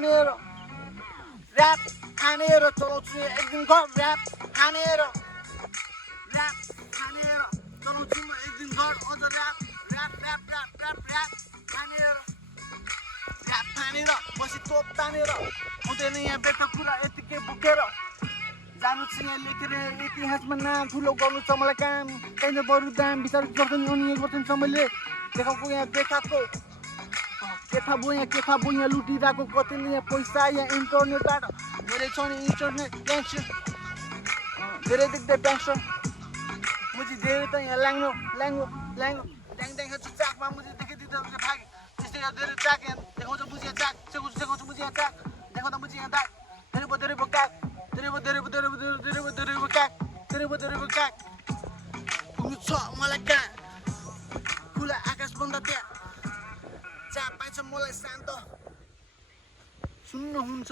हानेर ऱ्याप हानेर चलाउँछु एक दिन घर ऱ्याप हानेर चलाउँछु म एक दिन घर अझ ऱ्याप हानेर बसी तोप तानेर आउँदैन यहाँ बेटा पुरा यतिकै बोकेर जानु छ यहाँ लेखेर इतिहासमा नाम ठुलो गर्नु छ मलाई काम चाहिन्छ बरु दाम बिचार गर्छन् अनि गर्छन् समयले देखाएको यहाँ देखाएको के था बो यहाँ लुटिरहेको कतिले यहाँ पैसा यहाँ इन्टरनेटबाट धेरै छ नि इन्टरनेट ग्याङ्स्टर धेरै देख्दै ब्याङ्स्टर मुझे धेरै त यहाँ ल्याङ्गो ड्याङ चाकमा मुझे देखाइदिँदा भागे त्यस्तै यहाँ धेरै चाक यहाँ देखाउँछ बुझिया चाक देखाउँछ बुझिया चाक देखाउँदा बुझिया दाग धेरै भयो काक काक पुग्नु छ मलाई कहाँ खुला आकाश बन्द त्यहाँ जहाँ पाइन्छ मलाई शान्त सुन्न हुन्छ